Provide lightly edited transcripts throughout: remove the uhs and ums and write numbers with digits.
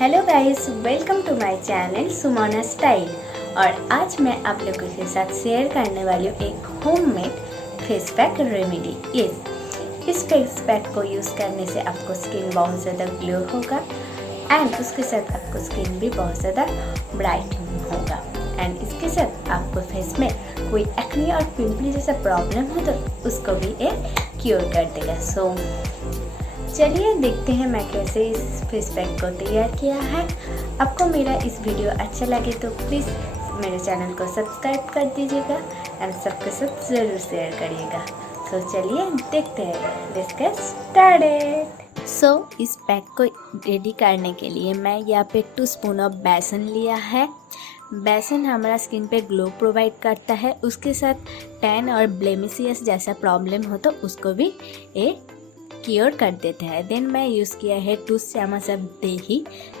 Hello guys, welcome to my channel Sumona style. और आज मैं आप लोगों के साथ शेयर करने वाली हूँ एक होममेड फेस पैक रेमेडी। इस फेस पैक को यूज़ करने से आपको स्किन बहुत ज़्यादा ग्लो होगा एंड उसके साथ आपको स्किन भी बहुत ज़्यादा ब्राइटनिंग होगा। एंड इसके साथ आपको फेस में कोई एक्ने और पिंपल जैसा प्रॉब्लम हो तो उसको भी ये क्योर कर देगा। सो चलिए देखते हैं मैं कैसे इस फेस पैक को तैयार किया है। आपको मेरा इस वीडियो अच्छा लगे तो प्लीज़ मेरे चैनल को सब्सक्राइब कर दीजिएगा एंड सबके साथ ज़रूर शेयर करिएगा। तो चलिए देखते हैं, लेट्स गेट स्टार्टेड। सो इस पैक को रेडी करने के लिए मैं यहाँ पे 2 स्पून ऑफ बेसन लिया है। बेसन हमारा स्किन पे ग्लो प्रोवाइड करता है, उसके साथ टैन और ब्लेमिशियस जैसा प्रॉब्लम हो तो उसको भी ये क्योर कर देते हैं। देन मैं यूज़ किया है 2 चम्मच ऑफ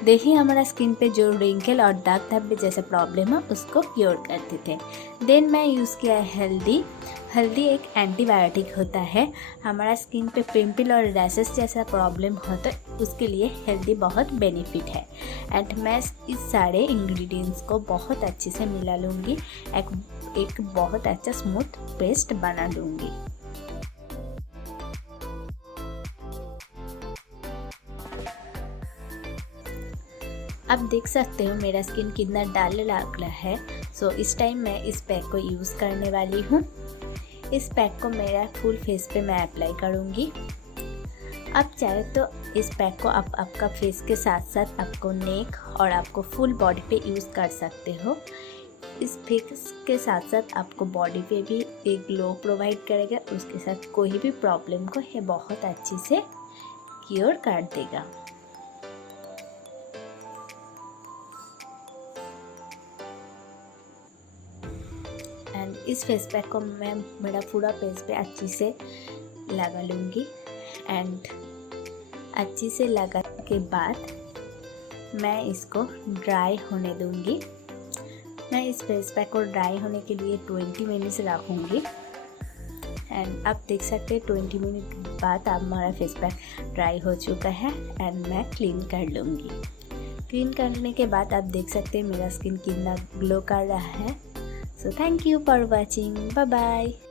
दही हमारा स्किन पे जो रिंकल और दाग धब्बे जैसा प्रॉब्लम है उसको क्योर कर देते हैं। देन मैं यूज़ किया है हल्दी एक एंटीबायोटिक होता है। हमारा स्किन पे पिंपल और रैशेस जैसा प्रॉब्लम हो तो उसके लिए हल्दी बहुत बेनिफिट है। एंड मैं इस सारे इंग्रेडिएंट्स को बहुत अच्छे से मिला लूँगी, एक बहुत अच्छा स्मूथ पेस्ट बना लूँगी। आप देख सकते हो मेरा स्किन कितना डाल लग रहा है। सो इस टाइम मैं इस पैक को यूज़ करने वाली हूँ। इस पैक को मेरा फुल फेस पे मैं अप्लाई करूँगी। आप चाहे तो इस पैक को आप आपका फेस के साथ साथ आपको नेक और आपको फुल बॉडी पे यूज़ कर सकते हो। इस फेस के साथ साथ आपको बॉडी पे भी एक ग्लो प्रोवाइड करेगा, उसके साथ कोई भी प्रॉब्लम को ये बहुत अच्छे से क्योर कर देगा। एंड इस फेस पैक को मैं मेरा पूरा फेस पे अच्छे से लगा लूँगी। एंड अच्छे से लगा के बाद मैं इसको ड्राई होने दूँगी। मैं इस फेस पैक को ड्राई होने के लिए 20 मिनट्स रखूँगी। एंड आप देख सकते हैं 20 मिनट बाद अब हमारा फेस पैक ड्राई हो चुका है एंड मैं क्लीन कर लूँगी। क्लीन करने के बाद आप देख सकते हैं मेरा स्किन कितना ग्लो कर रहा है। So thank you for watching. Bye bye.